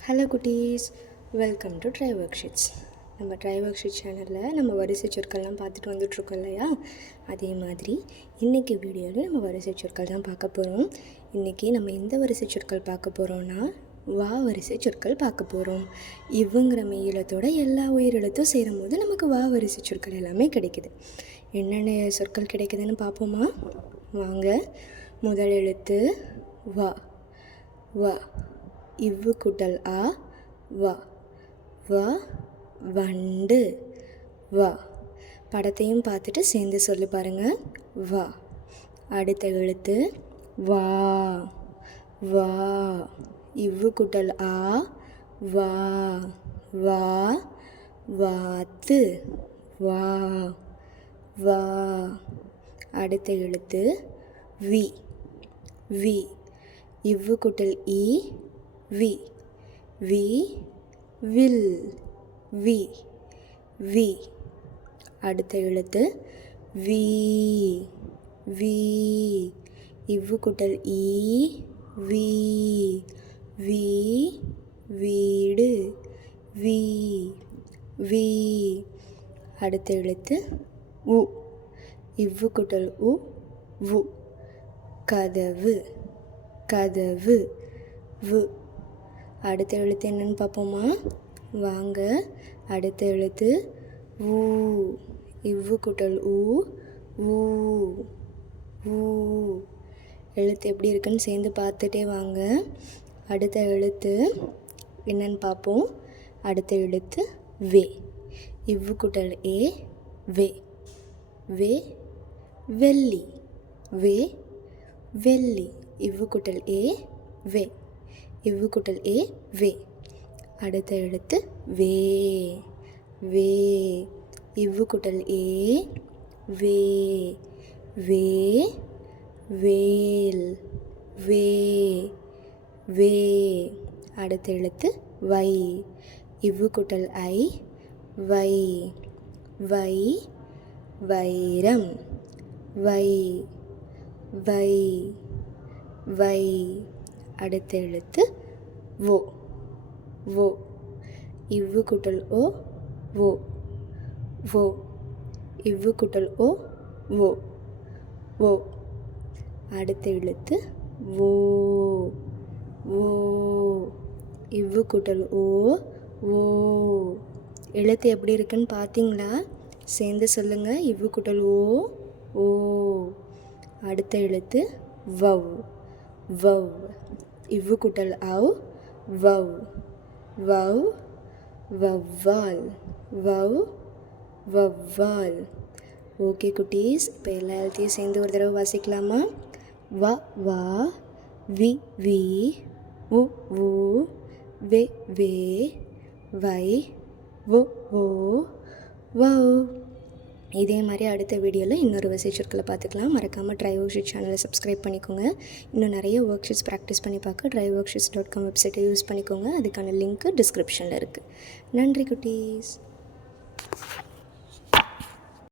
Hello குட்டீஸ், welcome to try work sheets. நம்ம try work sheet சேனலில் நம்ம வரிசை சொற்கள்லாம் பார்த்துட்டு வந்துட்ருக்கோம் இல்லையா? அதே மாதிரி இன்றைக்கி வீடியோவில் நம்ம வரிசை சொற்கள் தான் பார்க்க போகிறோம். இன்றைக்கி நம்ம எந்த வரிசை சொற்கள் பார்க்க போகிறோன்னா வா வரிசை சொற்கள் பார்க்க போகிறோம். இவங்கிற மெய்யெழுத்தோட எல்லா உயிரெழுத்தும் சேரும் போது நமக்கு வா வரிசை சொற்கள் எல்லாமே கிடைக்குது. என்னென்ன சொற்கள் கிடைக்குதுன்னு பார்ப்போமா? வாங்க. முதல் எழுத்து வா. வா. இவ்வு கூட்டல் ஆ வா. வா வண்டு. வா. படத்தையும் பார்த்துட்டு சேர்ந்து சொல்லி பாருங்கள். வா. அடுத்த எழுத்து வா. வா. இவ்வு கூட்டல் ஆ வா. வா வாத்து. வா. வா. அடுத்த எழுத்து வி. வி. இவ்வு கூட்டல் ஈ வி. வி வில். வி. வி. அடுத்த எழுத்து வி. வி. இவ்வு கூட்டல் ஈ வி. வி வீடு. வி. வி. அடுத்த எழுத்து உ. இவ்வு கூட்டல் உ வு. கதவு. கதவு. வு. அடுத்த எழுத்து என்னன்னு பார்ப்போமா? வாங்க. அடுத்த எழுத்து ஊ. இவ்வு கூட்டல் ஊ ஊ. ஊ. எழுத்து எப்படி இருக்குன்னு சேர்ந்து பார்த்துட்டே வாங்க. அடுத்த எழுத்து என்னன்னு பார்ப்போம். அடுத்த எழுத்து வே. இவ்வு கூட்டல் ஏ வே. வே வெள்ளி. வே வெள்ளி. இவ்வு கூட்டல் ஏ வே. இவ்வு கூட்டல் ஏ வே. அடுத்த எழுத்து வே. வே. இவ்வு கூட்டல் ஏ வே. வே வேல். வே. வே. அடுத்த எழுத்து வை. இவ்வு கூட்டல் ஐ வை. வை வைரம். வை. வை. வை. அடுத்த எழுத்து ஓ. ஓ. இவ்வு கூட்டல் ஓ ஓ. ஓ. இவ்வு கூட்டல் ஓ ஓ. ஓ. அடுத்த எழுத்து ஓ. ஓ. இவ்வு கூட்டல் ஓ ஓ. எழுத்து எப்படி இருக்குன்னு பார்த்தீங்களா? சேர்ந்து சொல்லுங்கள். இவ்வு கூட்டல் ஓ ஓ. அடுத்த எழுத்து வவ். வவ். இவ்வு கூட்டல் அவ் வவ். வவ் வவ்வால். வவ் வவ்வால். ஓகே குட்டீஸ், இப்போ எல்லா எழுத்தையும் சேர்ந்து ஒரு தடவை வாசிக்கலாமா? வ வா. வி வி. உ உ. வே வே. வை ஒ ஓ. வவ். இதே மாதிரி அடுத்த வீடியோவில் இன்னொரு வரிசை சொற்களை பார்த்துக்கலாம். மறக்காமல் ட்ரை ஒர்க் ஷீட் சேனலை சப்ஸ்கிரைப் பண்ணிக்கோங்க. இன்னும் நிறைய ஒர்க் ஷீட்ஸ் ப்ராக்டிஸ் பண்ணி பார்க்க tryworksheets.com வெப்சைட்டை யூஸ் பண்ணிக்கோங்க. அதுக்கான லிங்க்கு டிஸ்கிரிப்ஷனில் இருக்குது. நன்றி குட்டீஸ்.